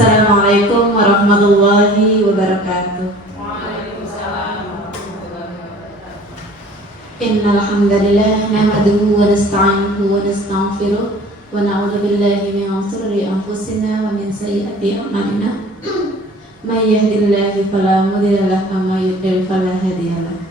Assalamualaikum warahmatullahi wabarakatuh. Innal hamdalillah nahmaduhu wa nasta'inuhu wa nastaghfiruh wa na'udzu billahi min shururi anfusina wa min sayyiati a'malina. May yahdihillahu fala mudilla lahu wa may yudlil fala hadiya lahu.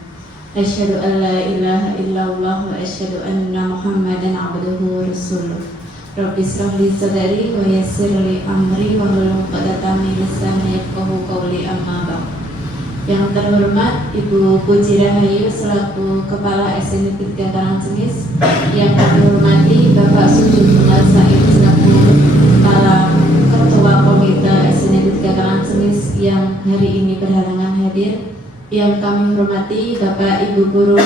Asyhadu an la ilaha illallah wa asyhadu anna Muhammadan 'abduhu wa rasuluh. Rabbi shrah li sadri wa yassir li amri wa hlul 'uqdatam min lisani yafqahu qawli, amma ba'd. Yang terhormat Ibu Puji Rahayu selaku Kepala SNI 3 Karangcengis, yang kami hormati Bapak Sujud Umar Said selaku Kepala Ketua Komite SNI 3 Karangcengis yang hari ini berhalangan hadir, yang kami hormati Bapak Ibu guru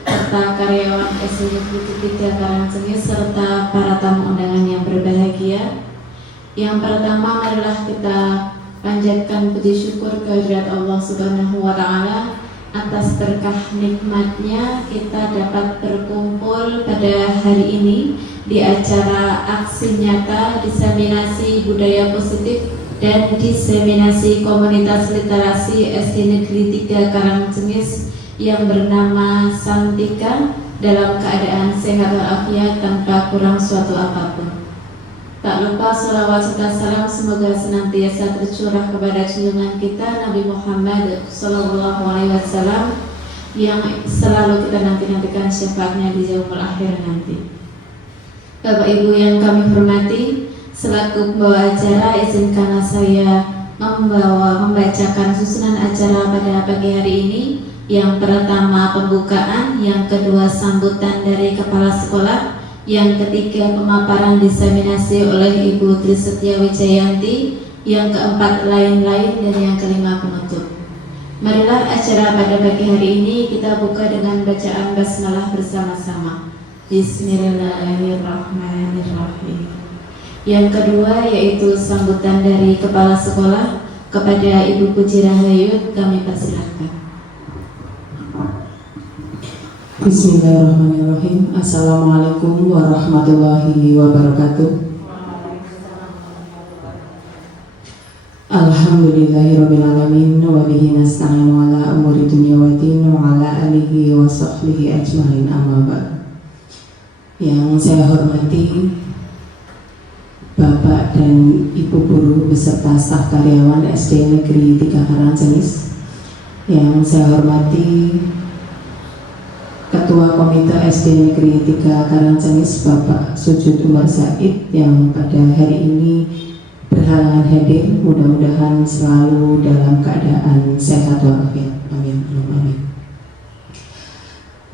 serta karyawan SNI 3 Karangcengis serta para tamu undangan yang berbahagia. Yang pertama, marilah kita panjatkan puji syukur kehadirat Allah Subhanahu wa Ta'ala atas berkah nikmatnya kita dapat berkumpul pada hari ini di acara aksi nyata diseminasi budaya positif dan diseminasi komunitas literasi SD Negeri 3 Karangcengis yang bernama Santika dalam keadaan sehat walafiat tanpa kurang suatu apapun. Tak lupa salawat serta salam semoga senantiasa tercurah kepada junjungan kita Nabi Muhammad Sallallahu Alaihi Wasallam yang selalu kita nantikan syafaatnya di yaumul akhir nanti. Bapak Ibu yang kami hormati, selaku pembawa acara, izinkanlah saya membacakan susunan acara pada pagi hari ini. Yang pertama pembukaan, yang kedua sambutan dari kepala sekolah, yang ketiga pemaparan diseminasi oleh Ibu Trisetia Wijayanti, yang keempat lain-lain, dan yang kelima penutup. Marilah acara pada pagi hari ini kita buka dengan bacaan basmalah bersama-sama. Bismillahirrahmanirrahim. Yang kedua yaitu sambutan dari kepala sekolah kepada Ibu Puji Rahayu, kami persilahkan. Bismillahirrahmanirrahim. Assalamualaikum warahmatullahi wabarakatuh. Alhamdulillahirabbil alamin wa bihi nasta'inu ala umuri dunya waddin wa ala alihi wa sahbihi ajmain, amma ba'd. Yang saya hormati Bapak dan Ibu guru beserta staf karyawan SD Negeri 3 Karangcengis. Yang saya hormati Ketua Komite SD Negeri 3 Karangcengis Bapak Sujud Umar Said yang pada hari ini berhalangan hadir, mudah-mudahan selalu dalam keadaan sehat walafiat. Amin. Amin.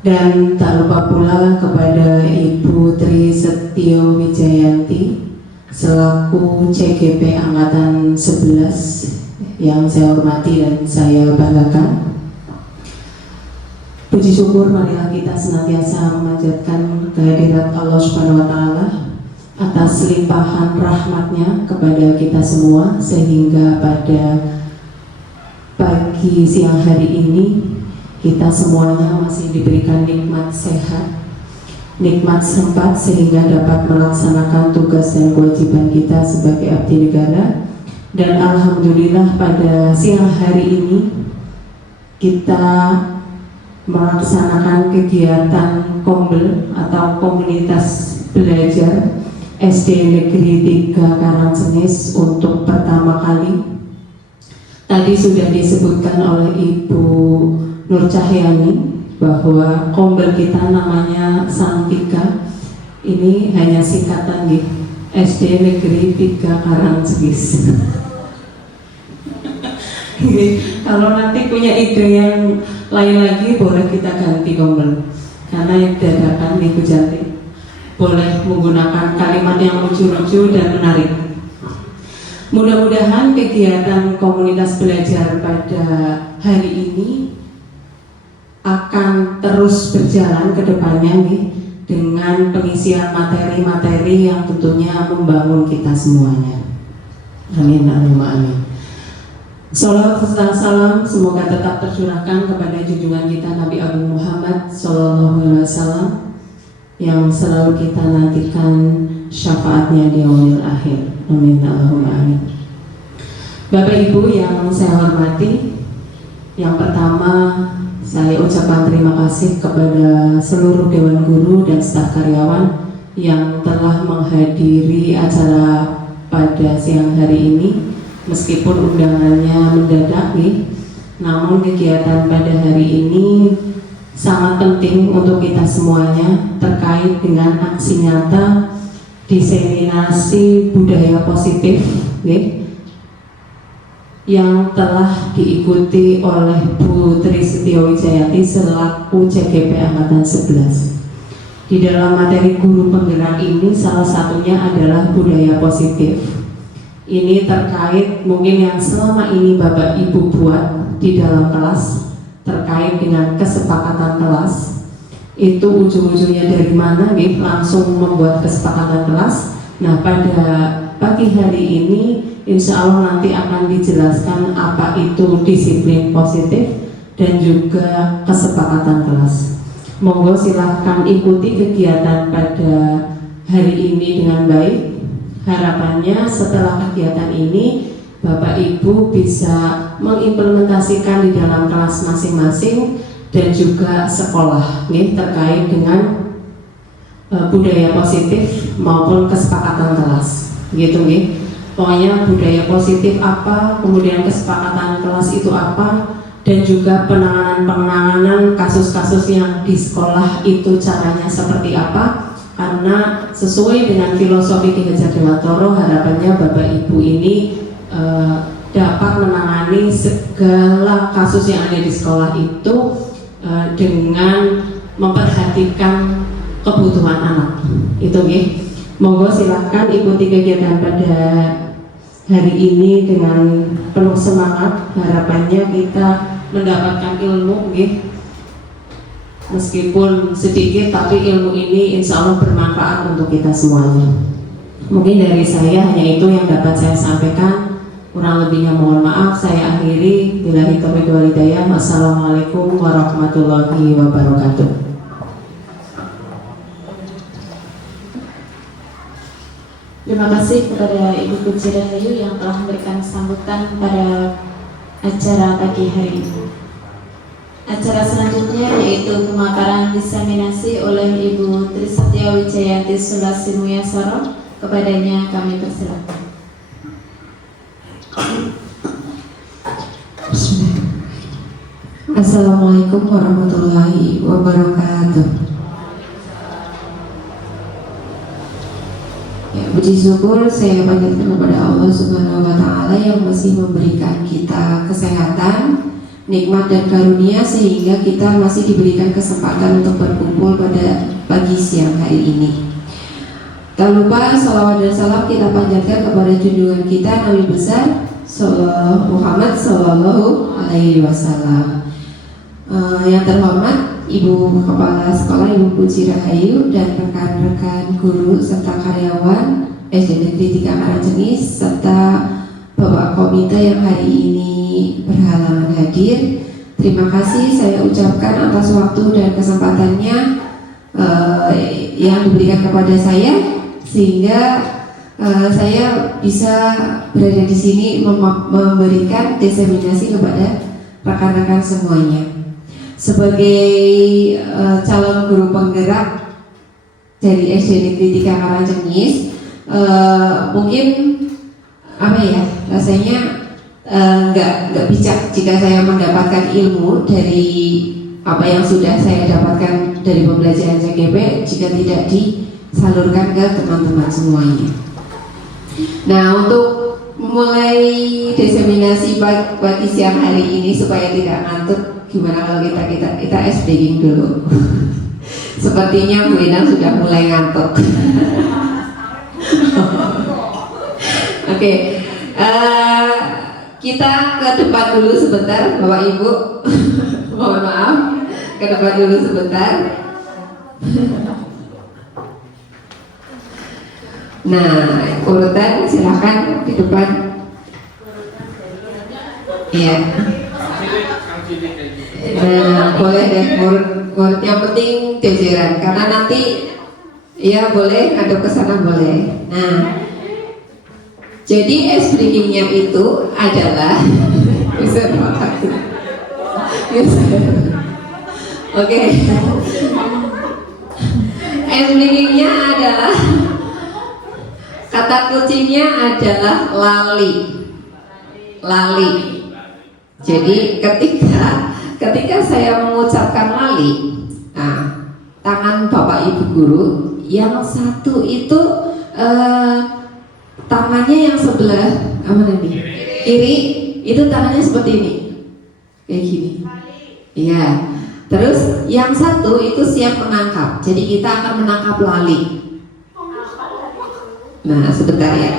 Dan tak lupa pula kepada Ibu Trisetia Wijayanti selaku CGP Angkatan 11 yang saya hormati dan saya banggakan. Puji syukur marilah kita senantiasa memanjatkan kehadirat Allah Subhanahu wa Ta'ala atas limpahan rahmatnya kepada kita semua, sehingga pada pagi siang hari ini kita semuanya masih diberikan nikmat sehat, nikmat sempat sehingga dapat melaksanakan tugas dan kewajiban kita sebagai abdi negara. Dan alhamdulillah pada siang hari ini kita melaksanakan kegiatan kombel atau komunitas belajar SD Negeri 3 Karangcengis untuk pertama kali. Tadi sudah disebutkan oleh Ibu Nur Cahyani bahwa kombel kita namanya Santika. Ini hanya singkatan gitu, SD Negeri 3 Karangcengis. Kalau nanti punya ide yang lain lagi boleh kita ganti kombel, karena yang dadakan Ibu Janti boleh menggunakan kalimat yang lucu-lucu dan menarik. Mudah-mudahan kegiatan komunitas belajar pada hari ini akan terus berjalan ke depannya nih, dengan pengisian materi-materi yang tentunya membangun kita semuanya. Amin. Amin. Salawat serta salam semoga tetap tercurahkan kepada junjungan kita Nabi Agung Muhammad Sallallahu Alaihi Wasallam yang selalu kita nantikan syafaatnya di yaumil akhir. Amin. Allahumma amin. Bapak Ibu yang saya hormati, yang pertama saya ucapkan terima kasih kepada seluruh Dewan Guru dan staf karyawan yang telah menghadiri acara pada siang hari ini. Meskipun undangannya mendadak nih, namun kegiatan pada hari ini sangat penting untuk kita semuanya terkait dengan aksi nyata diseminasi budaya positif yang telah diikuti oleh Bu Tri Setiawijayati selaku CGP Angkatan 11. Di dalam materi guru penggerak ini salah satunya adalah budaya positif. Ini terkait mungkin yang selama ini Bapak Ibu buat di dalam kelas terkait dengan kesepakatan kelas. Itu ujung-ujungnya dari mana? Langsung membuat kesepakatan kelas. Nah, pada pagi hari ini insya Allah nanti akan dijelaskan apa itu disiplin positif dan juga kesepakatan kelas. Monggo silahkan ikuti kegiatan pada hari ini dengan baik. Harapannya setelah kegiatan ini Bapak Ibu bisa mengimplementasikan di dalam kelas masing-masing dan juga sekolah terkait dengan budaya positif maupun kesepakatan kelas gitu Pokoknya budaya positif apa, kemudian kesepakatan kelas itu apa, dan juga penanganan kasus-kasus yang di sekolah itu caranya seperti apa. Karena sesuai dengan filosofi Ki Hajar Dewantara, harapannya Bapak Ibu ini dapat menangani segala kasus yang ada di sekolah itu dengan memperhatikan kebutuhan anak. Itu Monggo silakan ikuti kegiatan pada hari ini dengan penuh semangat. Harapannya kita mendapatkan ilmu meskipun sedikit, tapi ilmu ini insya Allah bermanfaat untuk kita semuanya. Mungkin dari saya hanya itu yang dapat saya sampaikan. Kurang lebihnya mohon maaf. Saya akhiri. Billahi taufiq wal hidayah. Wassalamualaikum warahmatullahi wabarakatuh. Terima kasih kepada Ibu Puji Rahayu yang telah memberikan sambutan pada acara pagi hari ini. Acara selanjutnya yaitu pemaparan diseminasi oleh Ibu Tri Setiawijayati Sulasi Muyasara. Kepadanya kami persilakan. Assalamualaikum warahmatullahi wabarakatuh. Puji syukur saya panjatkan kepada Allah Subhanahu wa Ta'ala yang masih memberikan kita kesehatan, nikmat dan karunia sehingga kita masih diberikan kesempatan untuk berkumpul pada pagi siang hari ini. Tak lupa salawat dan salam kita panjatkan kepada junjungan kita Nabi besar Muhammad Sallallahu Alaihi Wasallam. Yang terhormat Ibu Kepala Sekolah Ibu Puji Rahayu dan rekan-rekan guru serta karyawan SD Negeri 3 Karangcengis serta Bapak Komite yang hari ini berhalangan hadir. Terima kasih saya ucapkan atas waktu dan kesempatannya yang diberikan kepada saya sehingga saya bisa berada di sini memberikan diseminasi kepada rekan-rekan semuanya. Sebagai calon guru penggerak dari SD Negeri 3 Karangcengis, mungkin rasanya nggak bijak jika saya mendapatkan ilmu dari apa yang sudah saya dapatkan dari pembelajaran CGP jika tidak disalurkan ke teman-teman semuanya. Nah, untuk memulai diseminasi pagi siang hari ini supaya tidak ngantuk, gimana kalau kita SBing dulu? Sepertinya Bu Endang sudah mulai ngantuk. Oke, kita ke depan dulu sebentar, Bapak Ibu. Mohon maaf, ke depan dulu sebentar. Nah, urutan silakan di depan. Iya. Nah, boleh deh urut yang penting jajaran karena nanti ya boleh ngadep ke sana boleh. Nah, Jadi ice breakingnya itu adalah Oke. Ice breakingnya adalah kata kuncinya adalah lali. Lali. Jadi ketika saya mengucapkan lali, nah, tangan Bapak Ibu guru yang satu itu tangannya yang sebelah apa nanti? Kiri itu tangannya seperti ini. Kayak gini. Iya. Terus yang satu itu siap menangkap. Jadi kita akan menangkap lali. Nah, sebentar ya.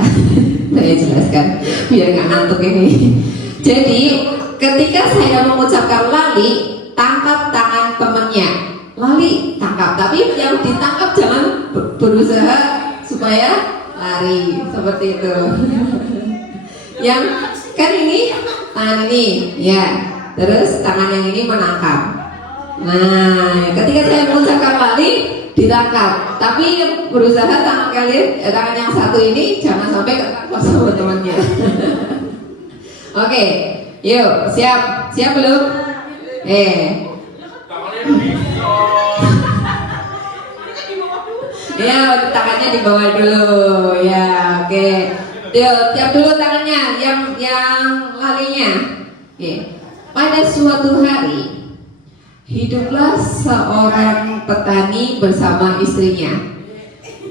Saya jelaskan biar nggak ngantuk ini. Jadi ketika saya mengucapkan lali, tangkap tangan temannya. Lali, tangkap. Tapi yang ditangkap jangan berusaha supaya lari seperti itu. Yang kan ini tangan ini, ya. Terus tangan yang ini menangkap. Nah, ketika saya mengucapkan lali, ditangkap. Tapi berusaha tangan kalian, tangan yang satu ini jangan sampai ketangkap sama temannya. Oke, yuk, siap belum? Ya, tangannya di bawah dulu. Ya, oke. Yuk, siap dulu tangannya, yang lalinya. Oke. Pada suatu hari, hiduplah seorang petani bersama istrinya.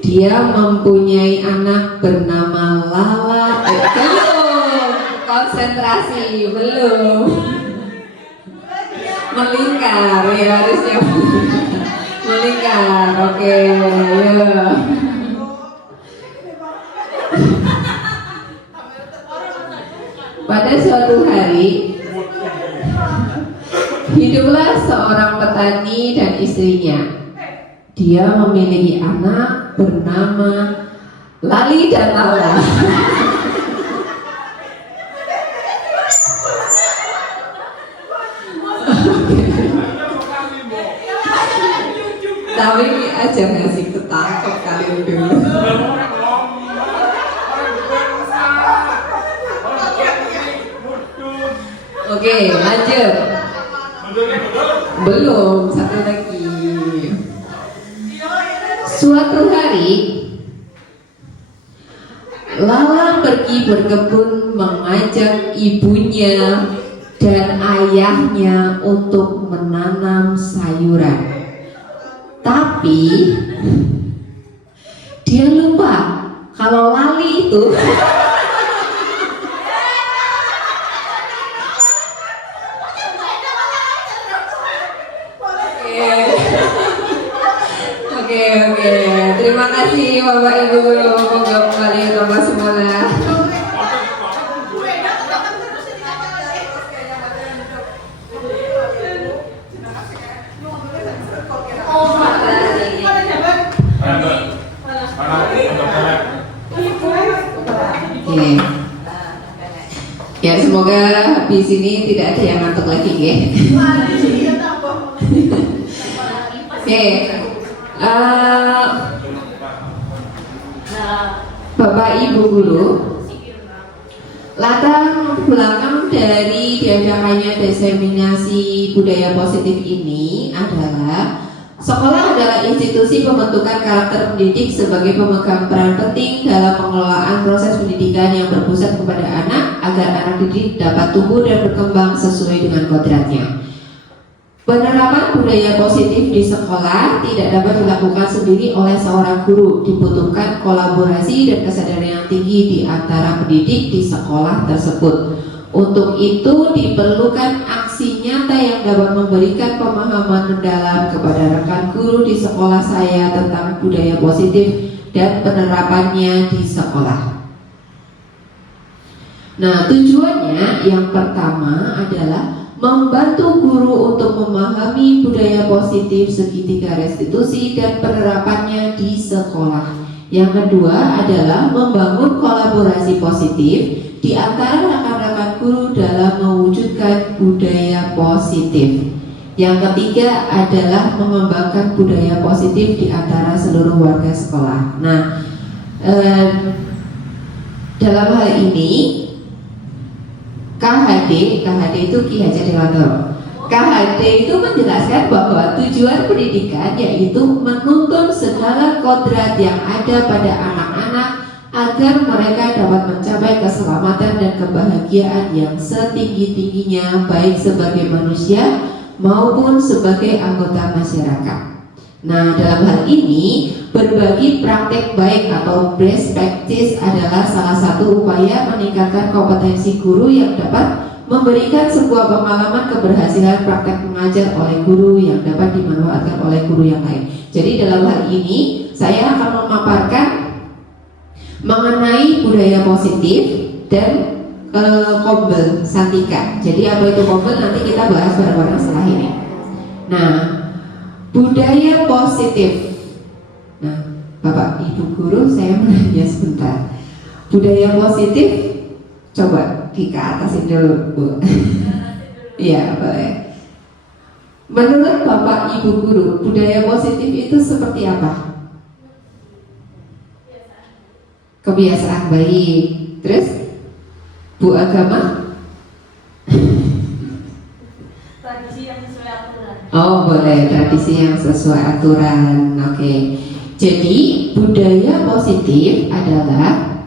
Dia mempunyai anak bernama Lala. Belum, konsentrasi, belum. Melingkar, ya harusnya melingkar. Oke, ya. Pada suatu hari, hiduplah seorang petani dan istrinya. Dia memiliki anak bernama Lali dan Lala. Tapi aja ngasih ketangkep kalian dulu. Oke, lanjut. Belum, satu lagi. Suatu hari, Lala pergi berkebun mengajak ibunya dan ayahnya untuk menanam sayuran. Tapi dia lupa kalau Lali itu Oke. Terima kasih Bapak Ibu guru. Moga kembali rumah semula. Oke. Ya, semoga habis ini tidak ada yang ngantuk lagi ya. Oke. Bapak Ibu guru, latar belakang dari diadakannya diseminasi budaya positif ini adalah sekolah adalah institusi pembentukan karakter pendidik sebagai pemegang peran penting dalam pengelolaan proses pendidikan yang berpusat kepada anak agar anak didik dapat tumbuh dan berkembang sesuai dengan kodratnya. Penerapan budaya positif di sekolah tidak dapat dilakukan sendiri oleh seorang guru. Dibutuhkan kolaborasi dan kesadaran yang tinggi di antara pendidik di sekolah tersebut. Untuk itu diperlukan aksi nyata yang dapat memberikan pemahaman mendalam kepada rekan guru di sekolah saya tentang budaya positif dan penerapannya di sekolah. Nah, tujuannya yang pertama adalah membantu guru untuk memahami budaya positif segitiga restitusi dan penerapannya di sekolah. Yang kedua adalah membangun kolaborasi positif di antara rekan-rekan guru dalam mewujudkan budaya positif. Yang ketiga adalah mengembangkan budaya positif di antara seluruh warga sekolah. Nah, Dalam hal ini KHD itu Ki Hajar Dewantara. KHD itu menjelaskan bahwa tujuan pendidikan yaitu menuntun segala kodrat yang ada pada anak-anak agar mereka dapat mencapai keselamatan dan kebahagiaan yang setinggi-tingginya baik sebagai manusia maupun sebagai anggota masyarakat. Nah, dalam hal ini berbagi praktek baik atau best practice adalah salah satu upaya meningkatkan kompetensi guru yang dapat memberikan sebuah pengalaman keberhasilan praktek mengajar oleh guru yang dapat dimanfaatkan oleh guru yang lain. Jadi dalam hal ini saya akan memaparkan mengenai budaya positif dan Kombel Santika. Jadi apa itu Kombel nanti kita bahas bareng-bareng setelah ini. Nah, budaya positif. Nah, Bapak Ibu guru, saya menanya sebentar. Budaya positif, coba di ke atasin dulu, Bu. Iya, boleh. Menurut Bapak Ibu guru, budaya positif itu seperti apa? Kebiasaan baik. Terus, Bu Agama? Oh boleh, tradisi yang sesuai aturan. Oke. Jadi budaya positif adalah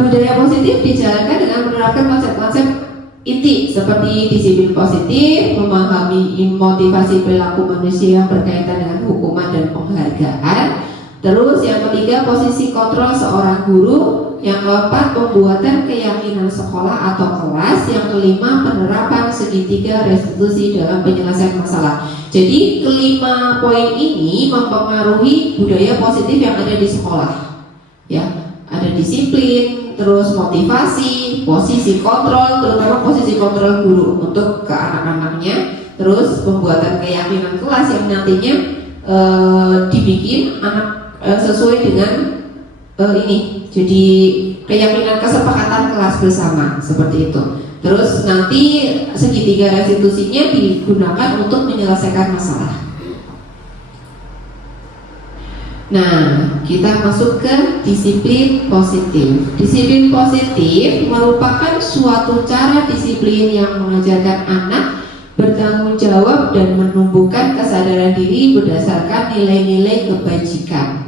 budaya positif dijalankan dengan menerapkan konsep-konsep inti seperti disiplin positif, memahami motivasi perilaku manusia yang berkaitan dengan hukuman dan penghargaan. Terus yang ketiga, posisi kontrol seorang guru. Yang keempat, pembuatan keyakinan sekolah atau kelas. Yang kelima, penerapan segitiga restitusi dalam penyelesaian masalah. Jadi kelima poin ini mempengaruhi budaya positif yang ada di sekolah. Ya, ada disiplin, terus motivasi, posisi kontrol, terutama posisi kontrol guru untuk ke anak-anaknya. Terus pembuatan keyakinan kelas yang nantinya dibikin anak sesuai dengan ini, jadi keyakinan kesepakatan kelas bersama seperti itu. Terus nanti segitiga restitusinya digunakan untuk menyelesaikan masalah. Nah, kita masuk ke disiplin positif. Disiplin positif merupakan suatu cara disiplin yang mengajarkan anak bertanggung jawab dan menumbuhkan kesadaran diri berdasarkan nilai-nilai kebajikan.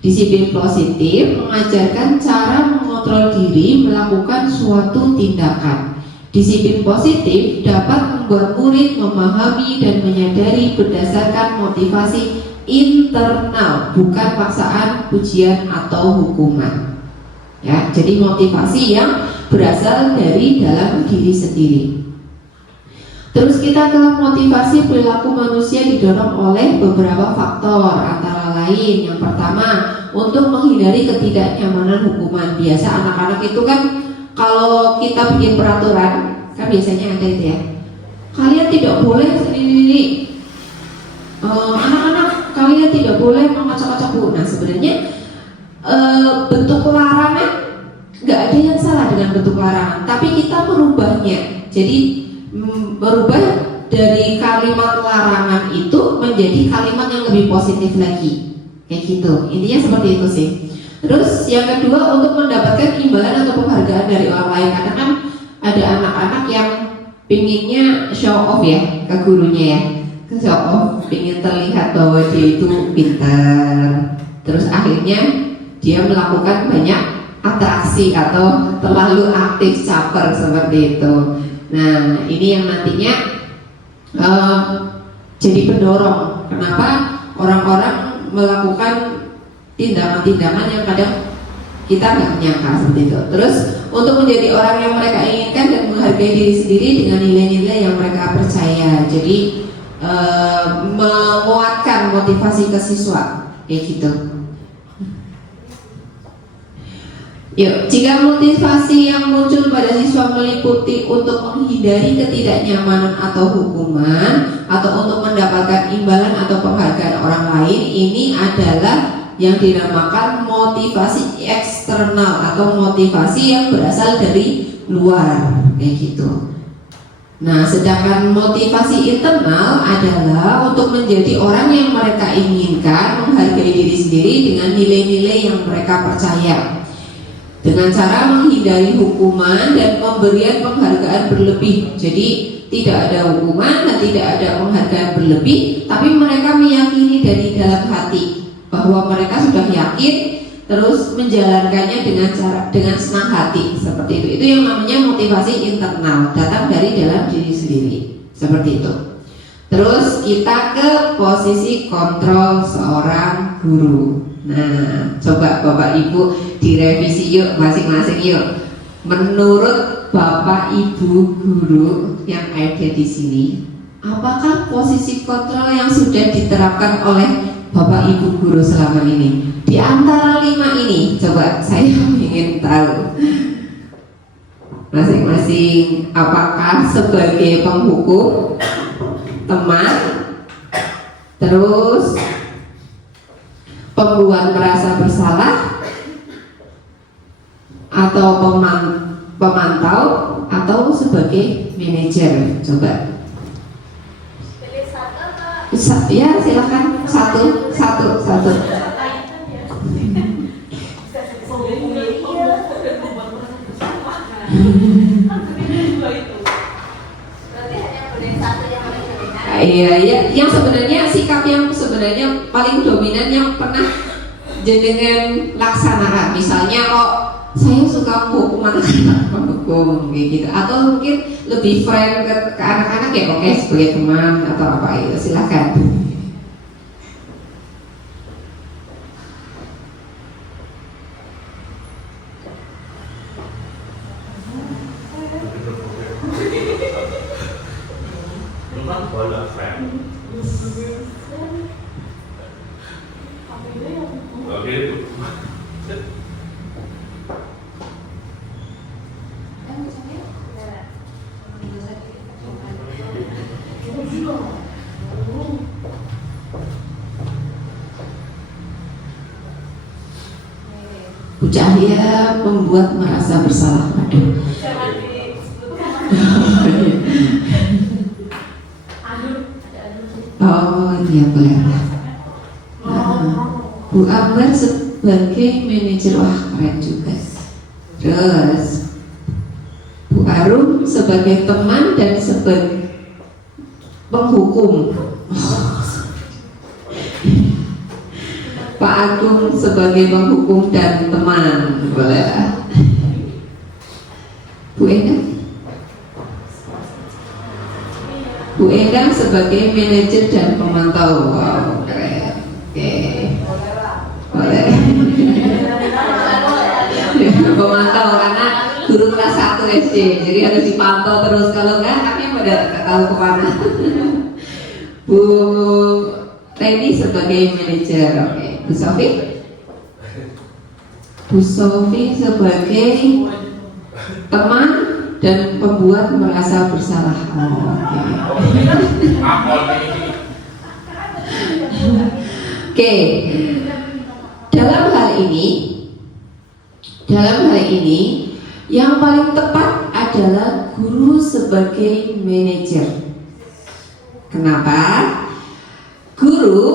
Disiplin positif mengajarkan cara mengontrol diri melakukan suatu tindakan. Disiplin positif dapat membuat murid memahami dan menyadari berdasarkan motivasi internal, bukan paksaan, pujian atau hukuman. Ya, jadi motivasi yang berasal dari dalam diri sendiri. Terus kita ke motivasi perilaku manusia didorong oleh beberapa faktor, antara lain yang pertama untuk menghindari ketidaknyamanan hukuman. Biasa anak-anak itu kan kalau kita bikin peraturan kan biasanya ada itu ya, kalian tidak boleh ini, anak-anak kalian tidak boleh mengacak-acak bu. Nah sebenarnya bentuk larangan nggak ada yang salah dengan bentuk larangan, tapi kita merubahnya. Jadi berubah dari kalimat larangan itu menjadi kalimat yang lebih positif lagi, kayak gitu. Intinya seperti itu sih. Terus yang kedua untuk mendapatkan imbalan atau penghargaan dari orang lain, karena kan ada anak-anak yang pinginnya show off ya ke gurunya ya, show off, pingin terlihat bahwa dia itu pintar. Terus akhirnya dia melakukan banyak atraksi atau terlalu aktif caper seperti itu. Nah, ini yang nantinya jadi pendorong kenapa orang-orang melakukan tindakan-tindakan yang kadang kita nggak menyangka seperti itu. Terus untuk menjadi orang yang mereka inginkan dan menghargai diri sendiri dengan nilai-nilai yang mereka percaya. Jadi menguatkan motivasi ke siswa, kayak gitu. Yuk, jika motivasi yang muncul pada siswa meliputi untuk menghindari ketidaknyamanan atau hukuman, atau untuk mendapatkan imbalan atau penghargaan orang lain, ini adalah yang dinamakan motivasi eksternal atau motivasi yang berasal dari luar, kayak gitu. Nah, sedangkan motivasi internal adalah untuk menjadi orang yang mereka inginkan, menghargai diri sendiri dengan mereka percaya dengan cara menghindari hukuman dan pemberian penghargaan berlebih. Jadi tidak ada hukuman dan tidak ada penghargaan berlebih, tapi mereka meyakini dari dalam hati bahwa mereka sudah yakin, terus menjalankannya dengan senang hati seperti itu. Itu yang namanya motivasi internal, datang dari dalam diri sendiri seperti itu. Terus kita ke posisi kontrol seorang guru. Nah, coba Bapak Ibu direvisi yuk masing-masing yuk. Menurut Bapak Ibu guru yang ada di sini, apakah posisi kontrol yang sudah diterapkan oleh Bapak Ibu guru selama ini? Di antara 5 ini, coba saya ingin tahu. Masing-masing, apakah sebagai penghukum, teman, terus pembuat merasa bersalah, atau pemantau, atau sebagai manajer? Coba. Ya silakan satu. Iya, yang sebenarnya sikap yang sebenarnya paling dominan yang pernah jenengan laksanakan. Misalnya kok saya suka menghukum anak-anak, menghukum kayak gitu, atau mungkin lebih friend ke anak-anak ya, oke sebagai teman atau apa itu, silakan. Bu Cahya membuat merasa bersalah. Aduh. Oh iya boleh. Bu Ambar sebagai manajer, wah keren juga. Terus Bu Arum sebagai teman dan sebagai penghukum. Pak Agung sebagai penghukum dan teman, boleh. Bu Endang sebagai manajer dan pemantau. Wow, keren. Oke. Boleh. Pemantau karena guru kelas 1 SD, jadi harus dipantau terus, kalau enggak anaknya pada nggak tahu kemana. Bu Reni sebagai manajer, oke. Bu Sofi? Bu Sofi sebagai teman dan pembuat merasa bersalah. Oke. Dalam hal ini yang paling tepat adalah guru sebagai manajer. Kenapa? Guru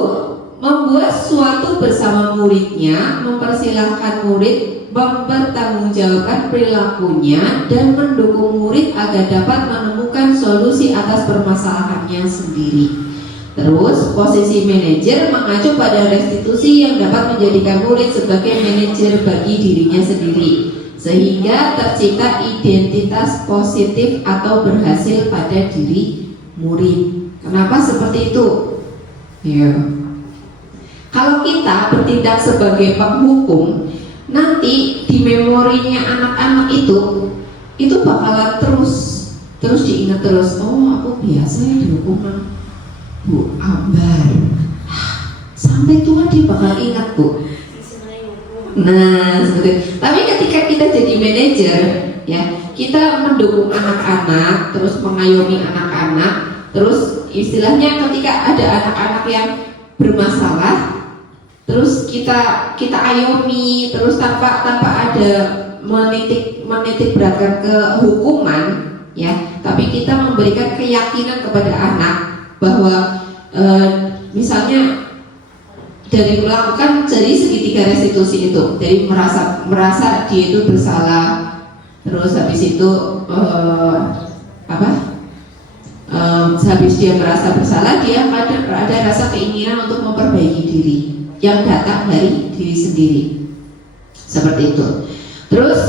membuat sesuatu bersama muridnya, mempersilahkan murid mempertanggungjawabkan perilakunya dan mendukung murid agar dapat menemukan solusi atas permasalahannya sendiri. Terus posisi manajer mengacu pada restitusi yang dapat menjadikan murid sebagai manajer bagi dirinya sendiri, sehingga tercipta identitas positif atau berhasil pada diri murid. Kenapa seperti itu? Ya. Kalau kita bertindak sebagai penghukum, nanti di memorinya anak-anak itu bakalan terus diingat terus. Oh, aku biasa ya dihukum Bu Ambar. Sampai tua dia bakal ingat, Bu. Nah, seperti itu. Tapi ketika kita jadi manajer, ya, kita mendukung anak-anak, terus mengayomi anak-anak, terus istilahnya ketika ada anak-anak yang bermasalah, terus kita ayomi, terus tanpa ada menitik beratkan ke hukuman, ya, tapi kita memberikan keyakinan kepada anak bahwa misalnya dari melakukan jadi segitiga restitusi itu, jadi merasa dia itu bersalah, terus habis itu habis dia merasa bersalah, dia ada rasa keinginan untuk memperbaiki diri yang datang dari diri sendiri, seperti itu. Terus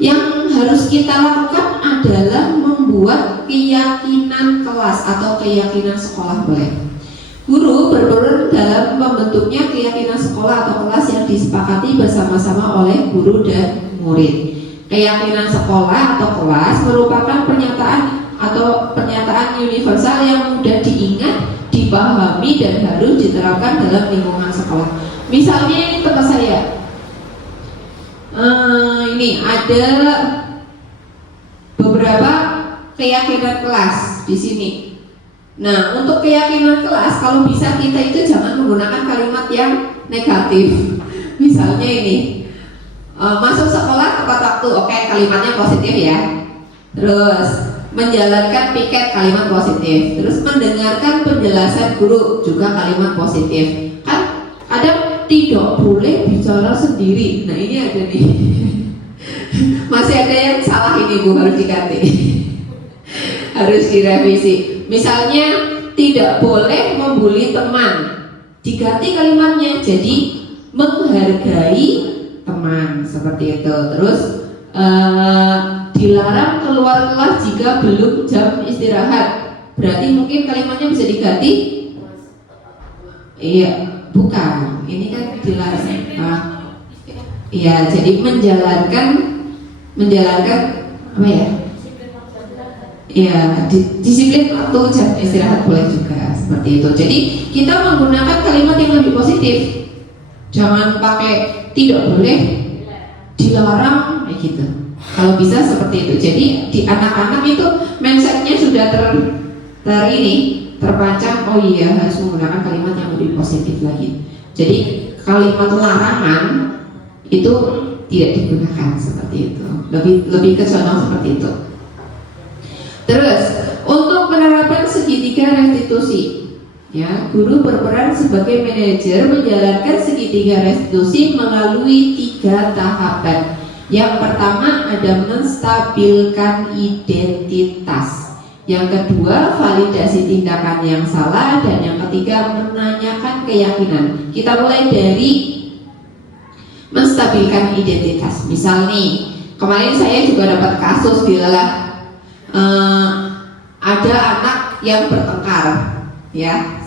yang harus kita lakukan adalah membuat keyakinan kelas atau keyakinan sekolah boleh. Guru berperan dalam membentuknya keyakinan sekolah atau kelas yang disepakati bersama-sama oleh guru dan murid. Keyakinan sekolah atau kelas merupakan pernyataan universal yang mudah diingat, dipahami, dan harus diterapkan dalam lingkungan sekolah. Misalnya ini tempat saya, ini ada beberapa keyakinan kelas di sini. Nah, untuk keyakinan kelas, kalau bisa kita itu jangan menggunakan kalimat yang negatif. Misalnya ini, masuk sekolah tepat waktu, oke, kalimatnya positif ya. Terus menjalankan piket, kalimat positif. Terus mendengarkan penjelasan guru, juga kalimat positif. Kan kadang tidak boleh bicara sendiri. Nah, ini ada nih. Masih ada yang salah ini Bu, harus diganti. Harus direvisi. Misalnya tidak boleh membuli teman, diganti kalimatnya jadi menghargai teman, seperti itu. Terus dilarang keluar kelas jika belum jam istirahat, berarti mungkin kalimatnya bisa diganti. Iya, bukan, ini kan dilarang. Iya, jadi menjalankan apa ya? Ya, disiplin waktu jam istirahat boleh juga, seperti itu. Jadi kita menggunakan kalimat yang lebih positif. Jangan pakai tidak boleh, dilarang, kayak gitu. Kalau bisa seperti itu. Jadi di anak-anak itu mindsetnya sudah terpancang. Oh iya, harus menggunakan kalimat yang lebih positif lagi. Jadi kalimat larangan itu tidak digunakan seperti itu. Lebih ke sono seperti itu. Terus untuk penerapan segitiga restitusi, ya, guru berperan sebagai manajer menjalankan segitiga restitusi melalui 3 tahapan. Yang pertama ada menstabilkan identitas, yang kedua validasi tindakan yang salah, dan yang ketiga menanyakan keyakinan. Kita mulai dari menstabilkan identitas. Misal nih, kemarin saya juga dapat kasus di Lelah. Ada anak yang bertengkar, ya,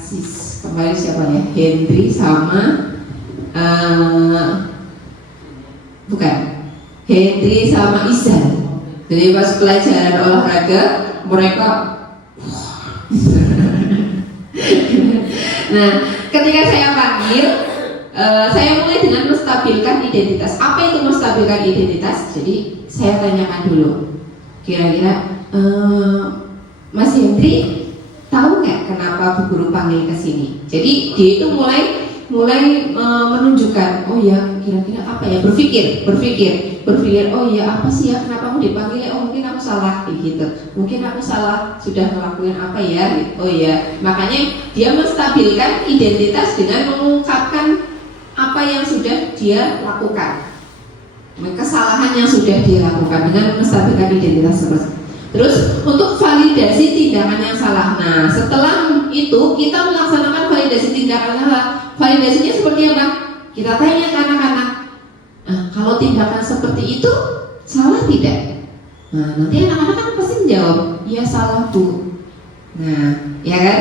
kemarin siapa ya, Hendri sama Hendri sama Izan. Jadi pas pelajaran olahraga mereka nah, ketika saya panggil, saya mulai dengan menstabilkan identitas. Apa itu menstabilkan identitas? Jadi saya tanyakan dulu, kira-kira Mas Hendri tahu nggak kenapa Bu Guru panggil ke sini? Jadi dia itu mulai menunjukkan, oh ya, kira-kira apa ya, berpikir, oh ya, apa sih ya, kenapa aku dipanggil? Oh mungkin aku salah, gitu. Mungkin aku salah sudah ngelakuin apa ya? Oh ya, makanya dia menstabilkan identitas dengan mengungkapkan apa yang sudah dia lakukan, kesalahan yang sudah dia lakukan, dengan menstabilkan identitas seperti. Terus untuk validasi tindakan yang salah. Nah, setelah itu kita melaksanakan validasi tindakan salah. Validasinya seperti apa? Kita tanya ke anak-anak, kalau tindakan seperti itu salah tidak? Nah, nanti anak-anak kan pasti menjawab, iya salah Bu. Nah, ya kan?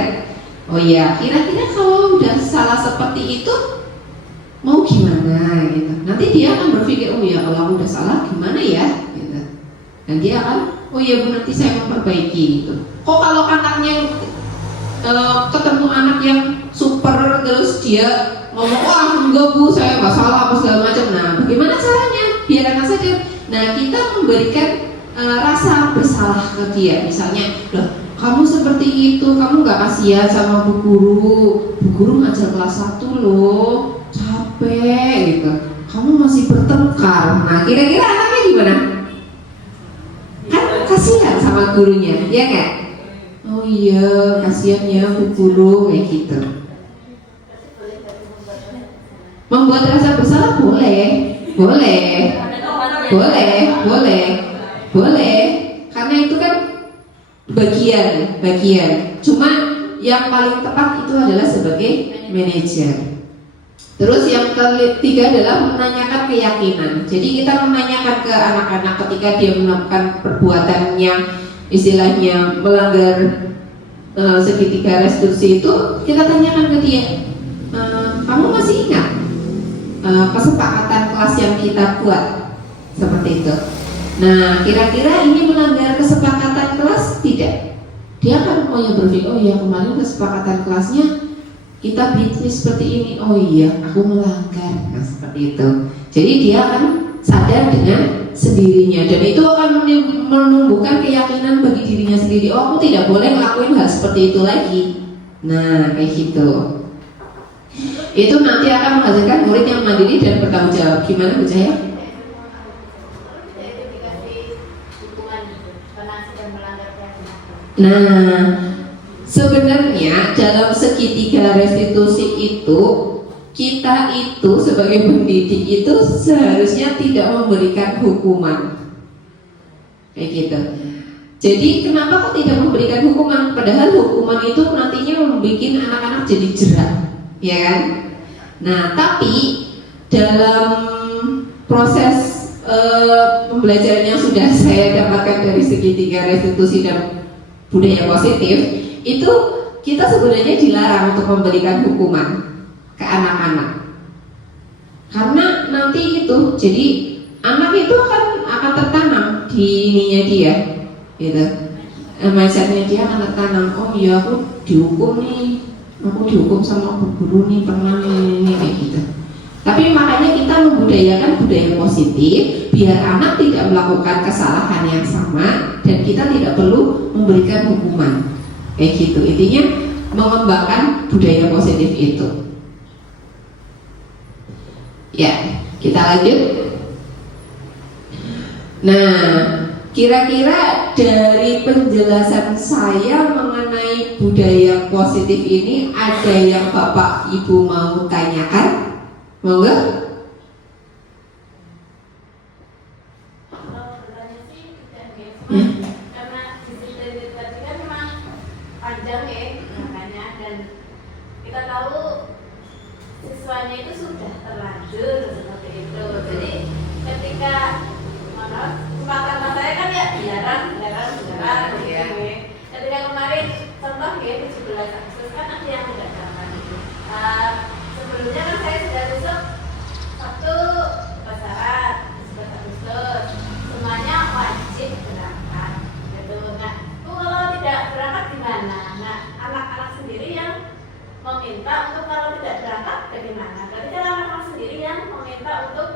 Oh iya, kira-kira kalau udah salah seperti itu mau gimana gitu. Nanti dia akan berpikir, oh iya, kalau aku udah salah gimana ya gitu. Dan dia akan, oh iya Bu, nanti saya memperbaiki gitu. Kok kalau anaknya ketemu anak yang super, terus dia ngomong, wah enggak Bu, saya nggak salah apa segala macam. Nah, bagaimana caranya? Biar anak saja. Nah, kita memberikan rasa bersalah ke dia. Misalnya, loh, kamu seperti itu, kamu nggak kasihan sama Bu Guru. Bu Guru ngajar kelas 1 loh, capek gitu. Kamu masih bertengkar. Nah, kira-kira anaknya gimana? Kan kasihan sama gurunya, ya nggak? Oh iya, kasihan ya Bu Guru, kayak gitu. Membuat rasa bersalah boleh, karena itu kan bagian. Cuma yang paling tepat itu adalah sebagai manajer. Terus yang ketiga adalah menanyakan keyakinan. Jadi kita menanyakan ke anak-anak ketika dia melakukan perbuatan yang istilahnya melanggar segitiga restitusi itu, kita tanyakan ke dia, kamu masih ingat kesepakatan kelas yang kita buat seperti itu? Nah, kira-kira ini melanggar kesepakatan kelas tidak? Dia akan berpikir, oh iya kemarin kesepakatan kelasnya kita bisnis seperti ini, oh iya aku melanggar, nah, seperti itu. Jadi dia akan sadar dengan sendirinya, dan itu akan menumbuhkan keyakinan bagi dirinya sendiri. Oh, aku tidak boleh ngelakuin hal seperti itu lagi. Nah, kayak gitu. Itu nanti akan menghasilkan murid yang mandiri dan bertanggung jawab. Gimana Bu Cahaya? Nah, sebenarnya dalam segitiga restitusi itu, kita itu sebagai pendidik itu seharusnya tidak memberikan hukuman, kayak gitu. Jadi kenapa kok tidak memberikan hukuman? Padahal hukuman itu nantinya membuat anak-anak jadi jerak, ya kan? Nah, tapi dalam proses pembelajaran yang sudah saya dapatkan dari segitiga restitusi dan budaya positif, itu kita sebenarnya dilarang untuk memberikan hukuman ke anak-anak, karena nanti itu jadi anak itu akan tertanam di ininya dia, gitu. Mindsetnya dia akan tertanam, oh iya aku dihukum sama guru nih, pernah ini kayak gitu. Tapi makanya kita membudayakan budaya positif biar anak tidak melakukan kesalahan yang sama dan kita tidak perlu memberikan hukuman, kayak gitu. Intinya mengembangkan budaya positif itu. Ya, kita lanjut. Nah, kira-kira dari penjelasan saya mengenai budaya positif ini, ada yang Bapak Ibu mau tanyakan? Mau nggak? Karena disiplin tadi kan memang panjang ya makanya, dan kita tahu siswanya itu sudah terlanjur seperti itu. Jadi ketika kesempatan saya kan ya biaran ya. Ketika kemarin contoh ya 17 Agustus kan ada yang tidak dapat. Sebelumnya kan saya sudah besok Sabtu pasaran 17 Agustus semuanya wajib berangkat gitu. Nah, kalau tidak berangkat gimana? Nah, anak-anak sendiri yang meminta untuk kalau tidak berangkat bagaimana? Berarti kan anak-anak sendiri yang meminta untuk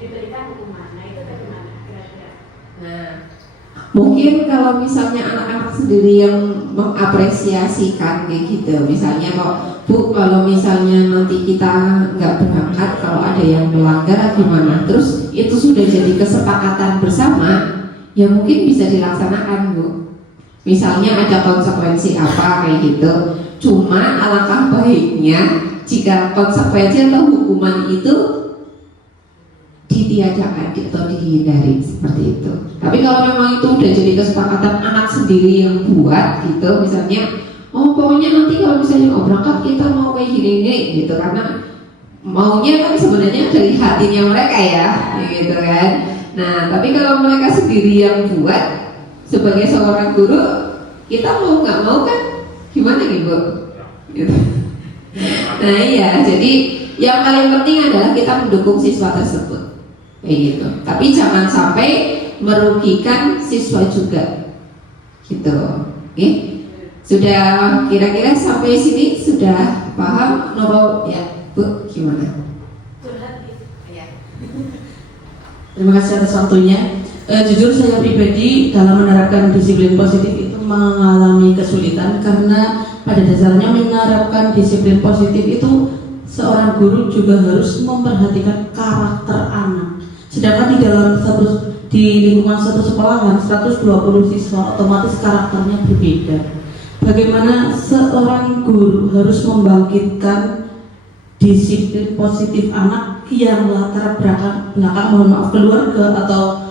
diberikan hukuman. Nah, itu bagaimana kira-kira? Nah, mungkin kalau misalnya anak-anak sendiri yang mengapresiasikan kayak gitu, misalnya kok Bu, kalau misalnya nanti kita nggak berangkat, kalau ada yang melanggar gimana? Terus itu sudah jadi kesepakatan bersama, ya mungkin bisa dilaksanakan Bu. Misalnya ada konsekuensi apa kayak gitu. Cuma alangkah baiknya jika konsekuensi atau hukuman itu ditiadakan atau dihindari seperti itu. Tapi kalau memang itu udah jadi kesepakatan anak sendiri yang buat gitu, misalnya, oh pokoknya nanti kalau misalnya berangkat kita mau kayak gini gitu, karena maunya kan sebenarnya dari hatinya mereka ya, gitu kan. Nah, tapi kalau mereka sendiri yang buat sebagai seorang guru, kita mau nggak mau kan gimana gitu, gitu. Nah iya, jadi yang paling penting adalah kita mendukung siswa tersebut, kayak gitu. Tapi jangan sampai merugikan siswa juga, gitu. Oke? Sudah kira-kira sampai sini sudah paham? Nopo ya, Bu, gimana? Terima kasih atas waktunya. Jujur saya pribadi dalam menerapkan disiplin positif itu mengalami kesulitan, karena pada dasarnya menerapkan disiplin positif itu seorang guru juga harus memperhatikan karakter anak. Sedangkan di lingkungan satu sekolahan 120 siswa, otomatis karakternya berbeda. Bagaimana seorang guru harus membangkitkan disiplin positif anak yang latar belakang mohon maaf keluarga atau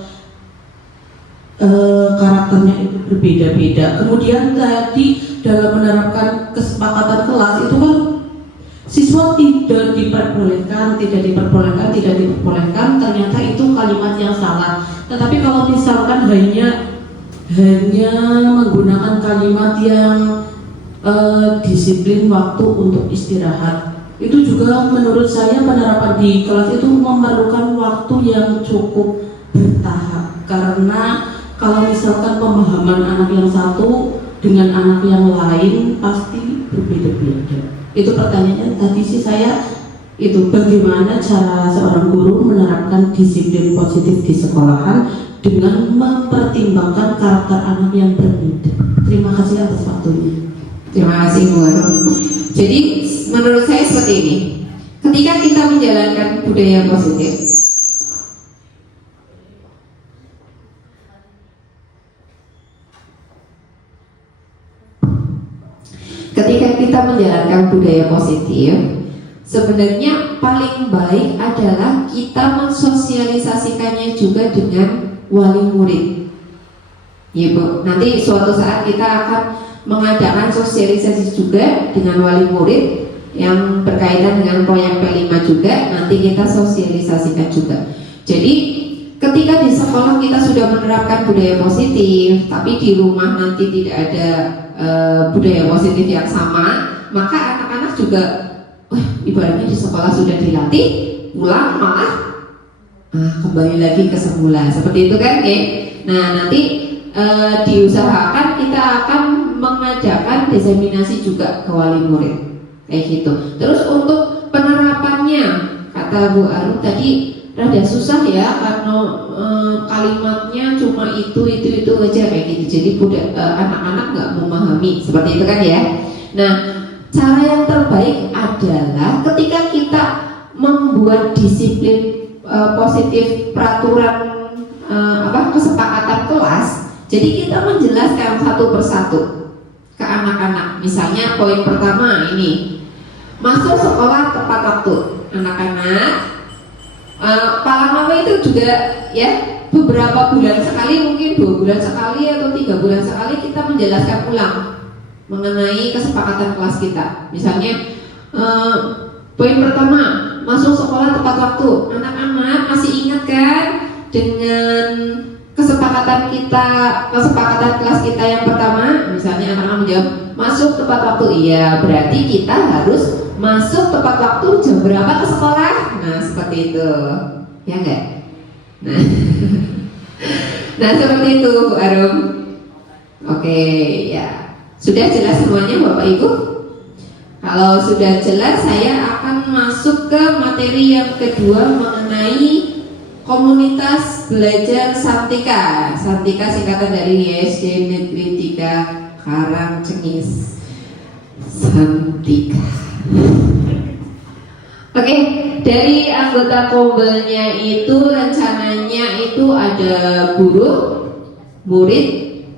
karakternya itu berbeda-beda. Kemudian tadi dalam menerapkan kesepakatan kelas itu kan siswa tidak diperbolehkan, ternyata itu kalimat yang salah. Tetapi kalau misalkan hanya menggunakan kalimat yang disiplin waktu untuk istirahat, itu juga menurut saya penerapan di kelas itu memerlukan waktu yang cukup bertahap, karena kalau misalkan pemahaman anak yang satu dengan anak yang lain pasti berbeda-beda. Itu pertanyaannya tadi sih saya, itu bagaimana cara seorang guru menerapkan disiplin positif di sekolahan dengan mempertimbangkan karakter anak yang berbeda. Terima kasih atas waktunya. Terima kasih Bu Arum. Jadi menurut saya seperti ini, ketika kita menjalankan budaya positif, sebenarnya paling baik adalah kita mensosialisasikannya juga dengan wali murid. Ya Bu, nanti suatu saat kita akan mengadakan sosialisasi juga dengan wali murid yang berkaitan dengan proyek P5 juga, nanti kita sosialisasikan juga. Jadi ketika di sekolah kita sudah menerapkan budaya positif, tapi di rumah nanti tidak ada budaya positif yang sama, maka anak-anak juga ibaratnya di sekolah sudah dilatih, pulang malah kembali lagi ke semula, seperti itu kan, oke? Nah nanti diusahakan kita akan mengadakan diseminasi juga ke wali murid, kayak gitu. Terus untuk penerapannya, kata Bu Arum tadi rada susah ya, karena kalimatnya cuma itu aja kayak gitu. Jadi anak-anak nggak memahami, seperti itu kan ya. Nah, cara yang terbaik adalah ketika kita membuat disiplin positif peraturan kesepakatan kelas. Jadi kita menjelaskan satu persatu ke anak-anak. Misalnya poin pertama ini, masuk sekolah tepat waktu. Anak-anak paling lama itu juga ya beberapa bulan sekali, mungkin 2 bulan sekali atau 3 bulan sekali kita menjelaskan ulang mengenai kesepakatan kelas kita. Misalnya poin pertama, masuk sekolah tepat waktu. Anak-anak masih ingat kan dengan kesepakatan kelas kita yang pertama? Misalnya anak-anak menjawab masuk tepat waktu. Iya, berarti kita harus masuk tepat waktu jam berapa ke sekolah? Nah, seperti itu. Ya enggak? Nah, seperti itu Bu Arum. Oke, ya. Sudah jelas semuanya Bapak Ibu? Kalau sudah jelas, saya akan masuk ke materi yang kedua mengenai komunitas belajar Santika. Santika singkatan dari YSD Negeri 3 Karangcengis. Santika. Oke, dari anggota kombelnya itu rencananya itu ada guru, murid,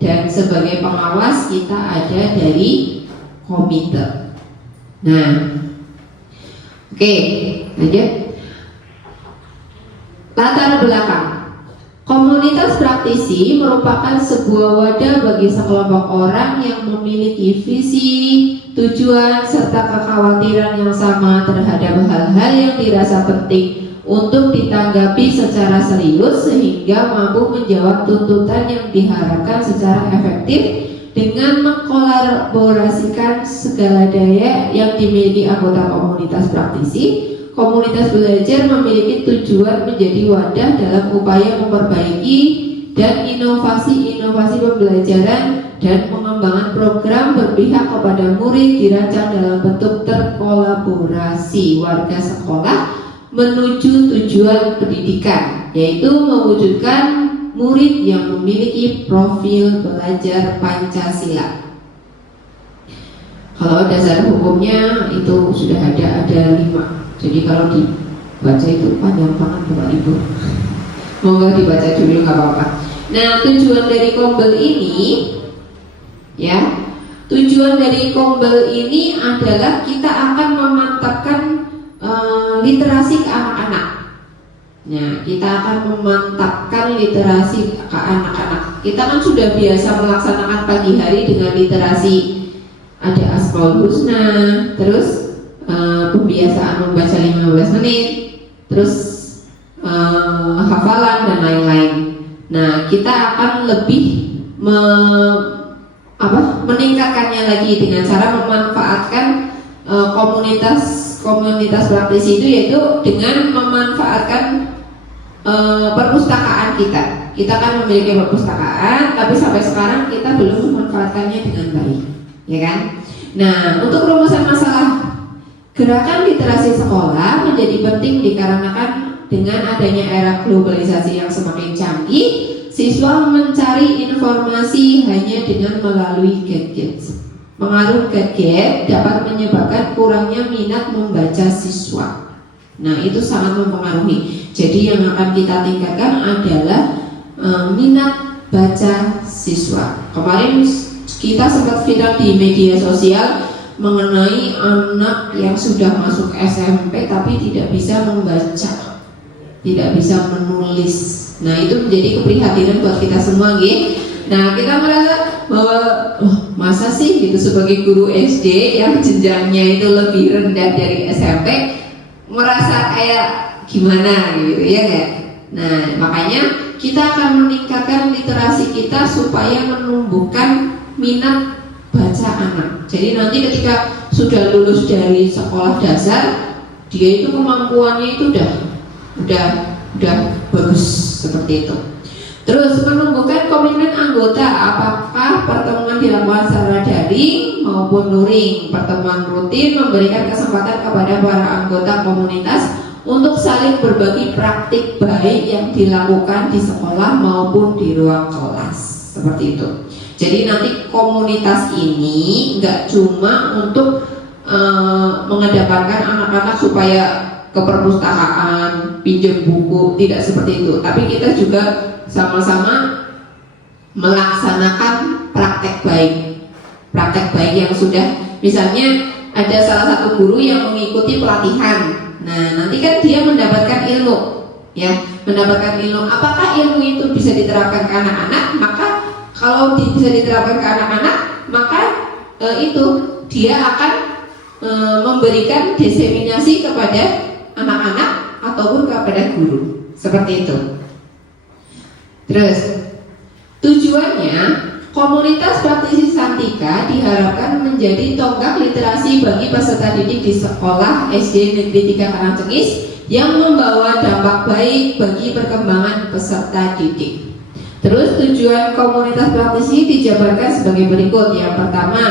dan sebagai pengawas kita ada dari komite. Nah, oke, lanjut. Latar belakang. Komunitas praktisi merupakan sebuah wadah bagi sekelompok orang yang memiliki visi, tujuan, serta kekhawatiran yang sama terhadap hal-hal yang dirasa penting untuk ditanggapi secara serius sehingga mampu menjawab tuntutan yang diharapkan secara efektif dengan mengkolaborasikan segala daya yang dimiliki anggota komunitas praktisi. Komunitas belajar memiliki tujuan menjadi wadah dalam upaya memperbaiki dan inovasi-inovasi pembelajaran dan pengembangan program berpihak kepada murid dirancang dalam bentuk terkolaborasi warga sekolah menuju tujuan pendidikan, yaitu mewujudkan murid yang memiliki profil belajar Pancasila. Kalau dasar hukumnya itu sudah ada 5. Jadi kalau dibaca itu panjang banget Bapak Ibu. Monggo dibaca dulu nggak apa-apa. Nah, tujuan dari kombel ini, ya, tujuan dari kombel ini adalah kita akan memantapkan literasi ke anak-anak. Nah, kita akan memantapkan literasi ke anak-anak. Kita kan sudah biasa melaksanakan pagi hari dengan literasi, ada Asmaul Husna, terus pembiasaan membaca 15 menit, terus hafalan dan lain-lain. Nah, kita akan lebih meningkatkannya lagi dengan cara memanfaatkan komunitas praktisi itu, yaitu dengan memanfaatkan perpustakaan kita. Kita kan memiliki perpustakaan, tapi sampai sekarang kita belum memanfaatkannya dengan baik, ya kan? Nah, untuk rumusan masalah gerakan literasi sekolah menjadi penting dikarenakan dengan adanya era globalisasi yang semakin canggih, siswa mencari informasi hanya dengan melalui gadget. Pengaruh gadget dapat menyebabkan kurangnya minat membaca siswa. Nah, itu sangat mempengaruhi. Jadi yang akan kita tingkatkan adalah minat baca siswa. Kemarin kita sempat viral di media sosial mengenai anak yang sudah masuk SMP tapi tidak bisa membaca, tidak bisa menulis. Nah, itu menjadi keprihatinan buat kita semua, gitu. Nah, kita merasa bahwa masa sih gitu sebagai guru SD yang jenjangnya itu lebih rendah dari SMP merasa kayak gimana gitu, ya kan? Nah, makanya kita akan meningkatkan literasi kita supaya menumbuhkan minat baca anak. Jadi nanti ketika sudah lulus dari sekolah dasar, dia itu kemampuannya itu udah bagus seperti itu. Terus menumbuhkan komitmen anggota, apakah pertemuan dilakukan secara daring maupun luring. Pertemuan rutin memberikan kesempatan kepada para anggota komunitas untuk saling berbagi praktik baik yang dilakukan di sekolah maupun di ruang kelas, seperti itu. Jadi nanti komunitas ini nggak cuma untuk mengedepankan anak-anak supaya ke perpustakaan, pinjam buku, tidak seperti itu. Tapi kita juga sama-sama melaksanakan praktek baik yang sudah, misalnya ada salah satu guru yang mengikuti pelatihan. Nah, nanti kan dia mendapatkan ilmu, ya, mendapatkan ilmu. Apakah ilmu itu bisa diterapkan ke anak-anak? Maka kalau bisa diterapkan ke anak-anak, maka itu dia akan memberikan diseminasi kepada anak-anak ataupun kepada guru, seperti itu. Terus tujuannya komunitas praktisi Santika diharapkan menjadi tonggak literasi bagi peserta didik di sekolah SD Negeri 3 Karangcengis yang membawa dampak baik bagi perkembangan peserta didik. Terus tujuan komunitas praktisi dijabarkan sebagai berikut. Yang pertama,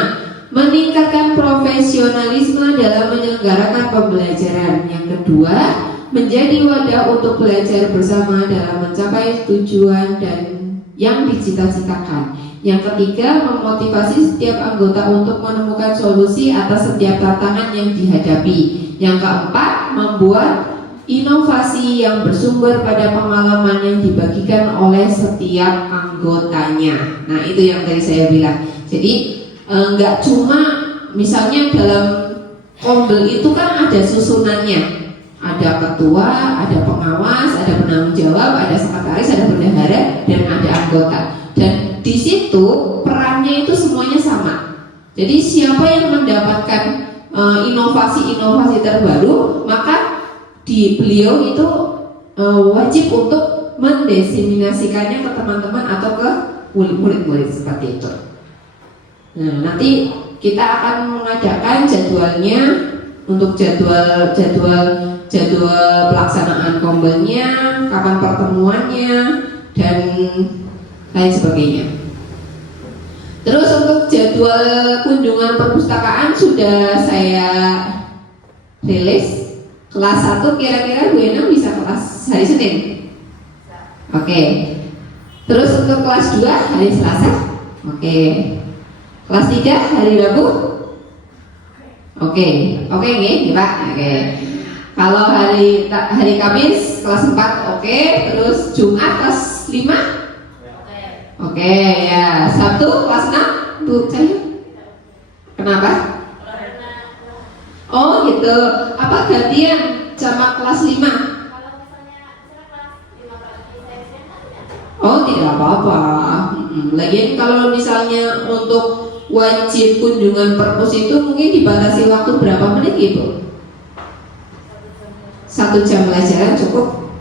meningkatkan profesionalisme dalam menyelenggarakan pembelajaran. Yang kedua, menjadi wadah untuk belajar bersama dalam mencapai tujuan dan yang dicita-citakan. Yang ketiga, memotivasi setiap anggota untuk menemukan solusi atas setiap tantangan yang dihadapi. Yang keempat, membuat inovasi yang bersumber pada pengalaman yang dibagikan oleh setiap anggotanya. Nah, itu yang tadi saya bilang. Jadi nggak cuma misalnya dalam kombel itu kan ada susunannya. Ada ketua, ada pengawas, ada penanggung jawab, ada sekretaris, ada bendahara, dan ada anggota. Dan di situ perannya itu semuanya sama. Jadi siapa yang mendapatkan inovasi-inovasi terbaru, maka beliau itu wajib untuk mendiseminasikannya ke teman-teman atau ke murid-murid seperti itu. Nah, nanti kita akan mengadakan jadwalnya untuk jadwal pelaksanaan kombelnya, kapan pertemuannya, dan lain sebagainya. Terus untuk jadwal kunjungan perpustakaan sudah saya rilis. Kelas 1 kira-kira Bu Enang bisa kelas hari Senin. Oke. Terus untuk kelas 2 hari Selasa. Oke. Kelas 3 hari Rabu. Oke nih Pak. Oke. Kalau hari Kamis kelas 4 oke. Terus Jumat kelas 5. Oke ya. Sabtu kelas 6 Bu Cahyo. Kenapa? Oh gitu. Apa gantian? Sama kelas 5? Kalau misalnya kelas 5 pagi saya SMA tidak. Oh, tidak apa-apa. Lagian kalau misalnya untuk wajib kunjungan perpus itu mungkin dibatasi waktu berapa menit gitu? 1 jam pelajaran cukup?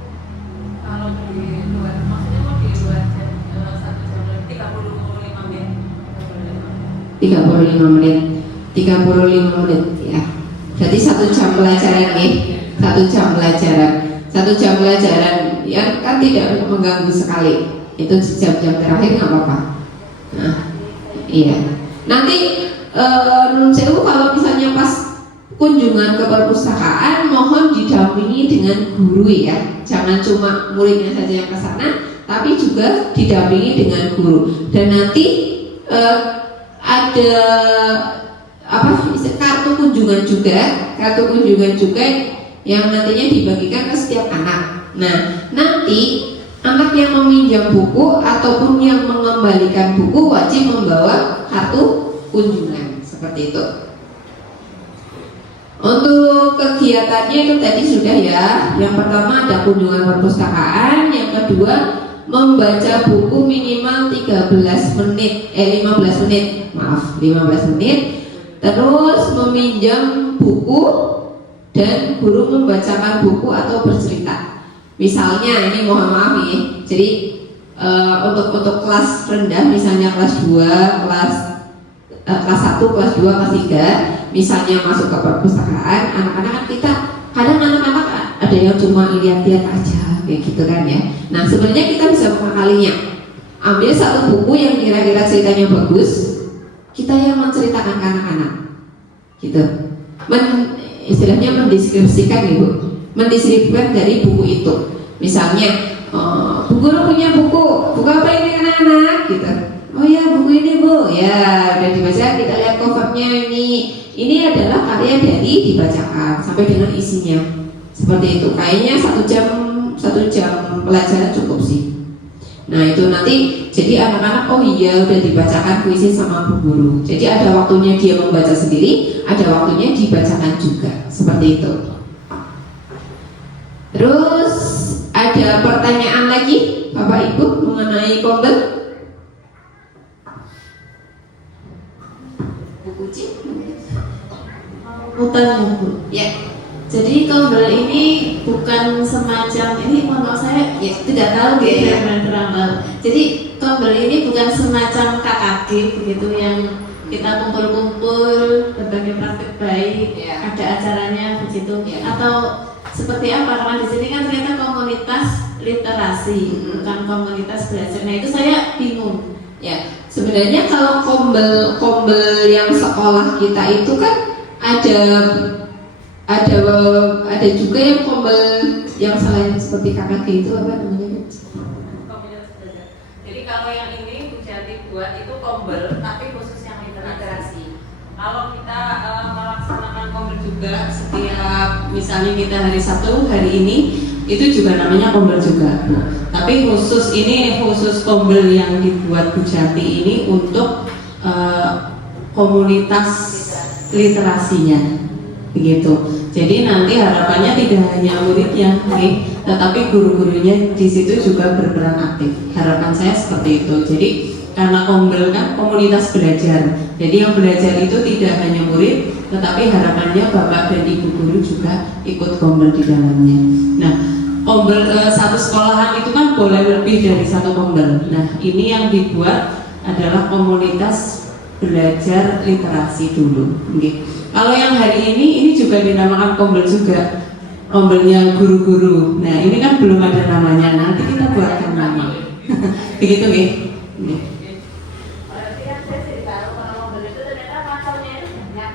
Kalau di luar, maksudnya mau di luar jam 1 jam lebih 35 menit. 35 menit. 35 menit ya. Berarti 1 jam pelajaran nih. 1 jam pelajaran. 1 jam pelajaran yang kan tidak mengganggu sekali. Itu jam-jam terakhir nggak apa-apa. Nah, iya. Nanti Nun Sewu kalau misalnya pas kunjungan ke perpustakaan mohon didampingi dengan guru ya. Jangan cuma muridnya saja yang ke sana, tapi juga didampingi dengan guru. Dan nanti ada kartu kunjungan juga yang nantinya dibagikan ke setiap anak. Nah, nanti anak yang meminjam buku ataupun yang mengembalikan buku wajib membawa kartu kunjungan seperti itu. Untuk kegiatannya itu tadi sudah ya. Yang pertama ada kunjungan perpustakaan, yang kedua membaca buku minimal 15 menit. Terus meminjam buku dan guru membacakan buku atau bercerita. Misalnya ini mohon maaf nih. Jadi untuk kelas rendah misalnya kelas 2, kelas 1, kelas 2, kelas 3 misalnya masuk ke perpustakaan, anak-anak kan kita kadang anak-anak ada yang cuma lihat-lihat aja kayak gitu kan ya. Nah sebenarnya kita bisa mengakalinya. Ambil satu buku yang kira-kira ceritanya bagus, kita yang menceritakan ke anak-anak gitu. Istilahnya mendeskripsikan ibu, mendeskripsikan dari buku itu. Misalnya Bu Guru punya buku apa ini anak-anak gitu. Oh ya buku ini Bu, ya udah dibaca, kita lihat covernya ini adalah karya dari dibacakan sampai dengan isinya seperti itu. Kayaknya 1 jam pelajaran cukup sih. Nah itu nanti jadi anak-anak oh iya udah dibacakan puisi sama Bu Guru. Jadi ada waktunya dia membaca sendiri, ada waktunya dibacakan juga seperti itu. Terus ada pertanyaan lagi Bapak Ibu mengenai kombel? Utang Bu. Ya. Jadi kombel ini bukan semacam ini mohon maaf saya tidak tahu gitu ya kurang tahu. Jadi kombel ini bukan semacam KKG begitu yang kita kumpul-kumpul berbagai praktik baik, ada acaranya begitu atau seperti apa? Karena di sini kan ternyata komunitas literasi bukan komunitas belajar. Nah itu saya bingung. Ya, sebenarnya kalau kombel yang sekolah kita itu kan ada juga yang kombel yang selain seperti KKG itu apa namanya? Komunitas belajar. Jadi kalau yang ini Bu Jati buat itu kombel tapi khusus yang literasi. Kalau kita melaksanakan kombel juga setiap misalnya kita hari Sabtu hari ini itu juga namanya kombel juga. Tapi khusus kombel yang dibuat Bu Jati ini untuk komunitas literasinya begitu. Jadi nanti harapannya tidak hanya muridnya, tetapi guru-gurunya di situ juga berperan aktif. Harapan saya seperti itu. Jadi karena kombel kan komunitas belajar. Jadi yang belajar itu tidak hanya murid, tetapi harapannya bapak dan ibu guru juga ikut kombel di dalamnya. Nah, kombel satu sekolahan itu kan boleh lebih dari satu kombel. Nah, ini yang dibuat adalah komunitas belajar literasi dulu. Kalau yang hari ini juga dinamakan kombel juga, kombelnya guru-guru. Nah ini kan belum ada namanya, nanti kita buatkan nama. Begitu nih. Berarti kan saya jadi tahu kalau kombel itu ternyata masalahnya itu banyak.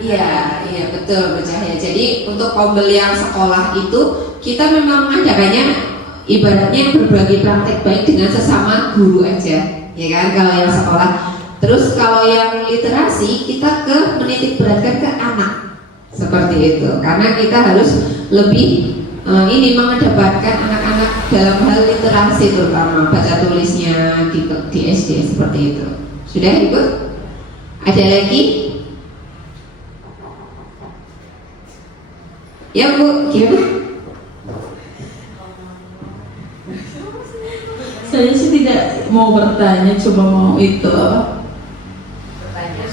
Iya betul Bu Cahya. Jadi untuk kombel yang sekolah itu kita memang mengadakannya ibaratnya berbagi praktek baik dengan sesama guru aja, ya kan kalau yang sekolah. Terus kalau yang literasi kita menitik beratkan ke anak seperti itu, karena kita harus lebih mengedepankan anak-anak dalam hal literasi terutama baca tulisnya di SD seperti itu. Sudah Ibu? Ada lagi? Ya Bu, gimana? Saya sih tidak mau bertanya, cuma mau itu apa? Bertanya.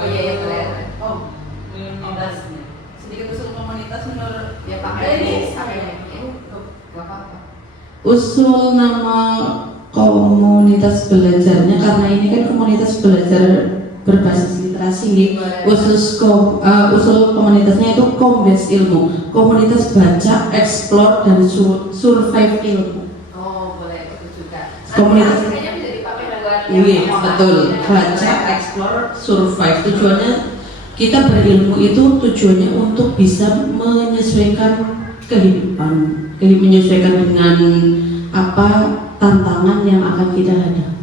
Oh iya ya boleh. Oh, sedikit usul komunitas menurut Ya pakai ini, pakai ini. Gak apa-apa. Usul nama komunitas belajarnya, karena ini kan komunitas belajar berbasis literasi nih. Usul komunitasnya itu Kombes Ilmu, komunitas baca, explore dan survive ilmu. oh boleh itu juga. Komunitas- Kayaknya bisa dipakai buat Iya betul, baca, explore, survive. Tujuannya kita berilmu itu tujuannya untuk bisa menyesuaikan kehidupan, menyesuaikan dengan apa tantangan yang akan kita hadapi.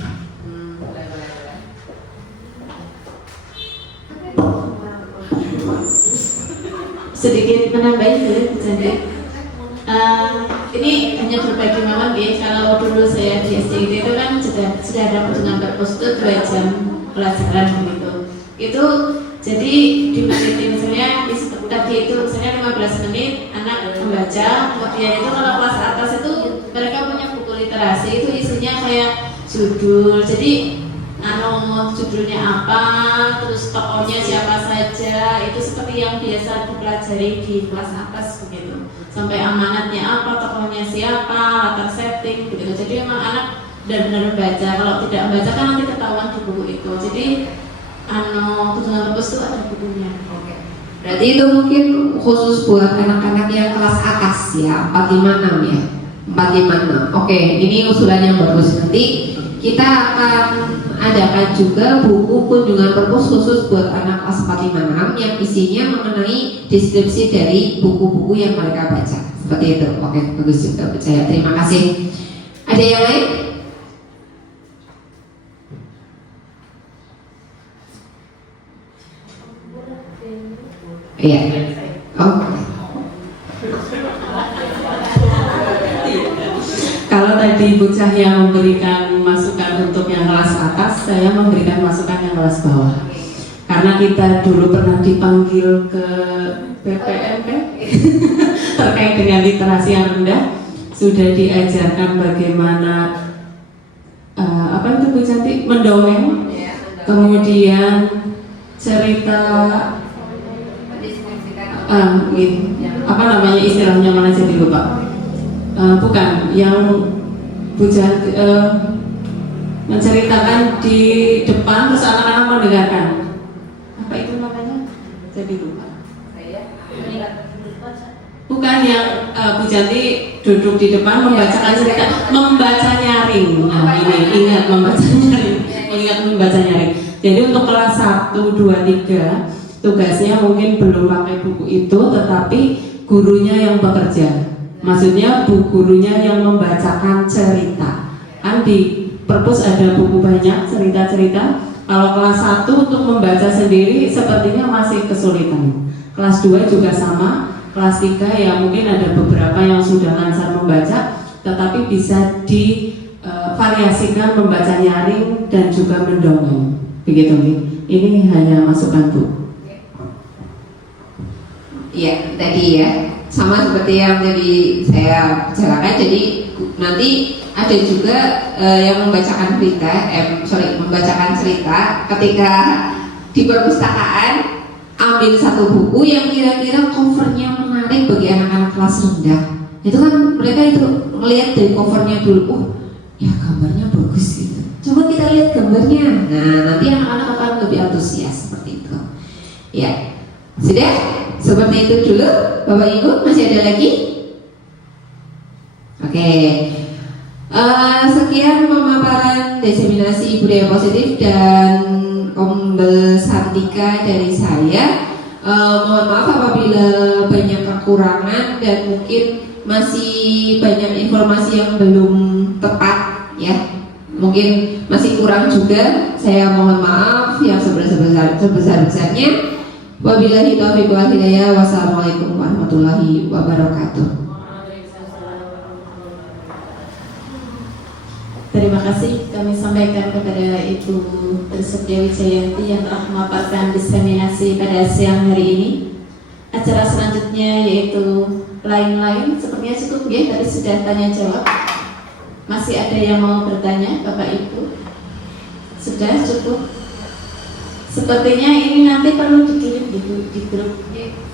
boleh. Sedikit menambahin boleh jadi ini hanya berbagi malam ya. Kalau dulu saya di SDIT itu kan sudah ada dengan perpus itu 2 jam pelajaran begitu. Itu jadi di menit misalnya tadi itu misalnya 15 menit anak membaca, kemudian itu kalau kelas atas itu mereka punya buku literasi itu isinya kayak judul, jadi judulnya apa, terus tokohnya siapa saja, itu seperti yang biasa dipelajari di kelas atas begitu, sampai amanatnya apa, tokohnya siapa, latar setting begitu. Jadi memang anak benar-benar membaca. Kalau tidak membaca kan nanti ketahuan di buku itu. Jadi kebutuhan perpus itu ada bukunya. Berarti itu mungkin khusus buat anak-anak yang kelas atas ya, 456 ya. 456. Oke, ini usulan yang bagus. Nanti kita akan adakan juga buku kunjungan perpus khusus buat anak kelas 456 yang isinya mengenai deskripsi dari buku-buku yang mereka baca. Seperti itu. Oke, bagus juga percaya. Terima kasih. Ada yang lain? Iya. Oh. Kalau tadi Bu Cahya memberikan masukan untuk yang kelas atas, saya memberikan masukan yang kelas bawah. Karena kita dulu pernah dipanggil ke BPMP terkait dengan literasi yang rendah, sudah diajarkan bagaimana apa itu Bu Cantik, mendongeng, kemudian cerita gitu. Apa namanya istilahnya, mana jadi lupa. Bukan yang Bu Janti menceritakan di depan terus anak-anak mendengarkan. Apa itu namanya? Jadi lupa. Bukan yang Bu Janti duduk di depan membacakan cerita, membaca nyaring. Nah, ini ingat membaca nyaring, ingat membaca nyaring. Jadi untuk kelas 1, 2, 3 tugasnya mungkin belum pakai buku itu, tetapi gurunya yang bekerja. Maksudnya bu gurunya yang membacakan cerita. Kan di perpus ada buku banyak cerita-cerita. Kalau kelas 1 untuk membaca sendiri sepertinya masih kesulitan. Kelas 2 juga sama. Kelas 3 ya mungkin ada beberapa yang sudah lancar membaca, tetapi bisa divariasikan membaca nyaring dan juga mendongeng. Begitu nih. Ini hanya masukan Bu. Iya, tadi ya, sama seperti yang tadi saya bicarakan. Jadi nanti ada juga yang membacakan membacakan cerita ketika di perpustakaan. Ambil satu buku yang kira-kira covernya menarik bagi anak-anak kelas rendah. Itu kan mereka itu melihat dari covernya dulu, ya gambarnya bagus gitu. Coba kita lihat gambarnya. Nah, nanti anak-anak akan lebih antusias seperti itu. Ya, sudah. Seperti itu dulu, Bapak Ibu, masih ada lagi? Oke. Sekian pemaparan diseminasi budaya positif dan Kombes Santika dari saya. Mohon maaf apabila banyak kekurangan dan mungkin masih banyak informasi yang belum tepat ya. Mungkin masih kurang juga. Saya mohon maaf yang sebesar-besarnya. Wabillahi taufiq wal hidayah. Wassalamualaikum warahmatullahi wabarakatuh. Terima kasih kami sampaikan kepada Ibu Trisubdewi Jayanti yang telah memaparkan diseminasi pada siang hari ini. Acara selanjutnya yaitu lain-lain, sepertinya cukup ya, tadi sudah tanya jawab. Masih ada yang mau bertanya, Bapak Ibu? Sudah cukup? Sepertinya ini nanti perlu dikirim di grup.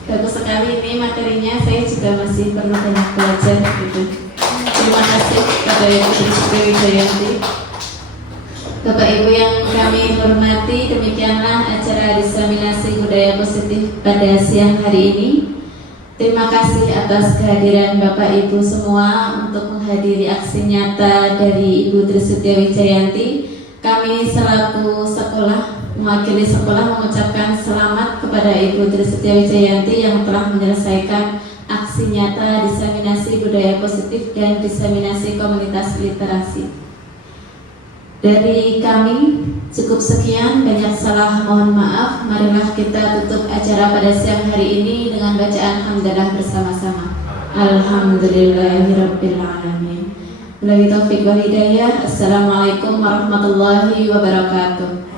Bagus sekali ini materinya, saya juga masih perlu banyak belajar gitu. Terima kasih kepada Ibu Trisri Wijayanti. Bapak Ibu yang kami hormati, demikianlah acara diseminasi budaya positif pada siang hari ini. Terima kasih atas kehadiran Bapak Ibu semua untuk menghadiri aksi nyata dari Ibu Trisutya Wijayanti. Kami selaku sekolah, mewakili sekolah mengucapkan selamat kepada Ibu Trisutya Wijayanti yang telah menyelesaikan aksi nyata diseminasi budaya positif dan diseminasi komunitas literasi. Dari kami cukup sekian, banyak salah mohon maaf. Marilah kita tutup acara pada siang hari ini dengan bacaan hamdalah bersama-sama. Alhamdulillahirabbil alamin. Wabillahi taufiq wal hidayah. Assalamualaikum warahmatullahi wabarakatuh.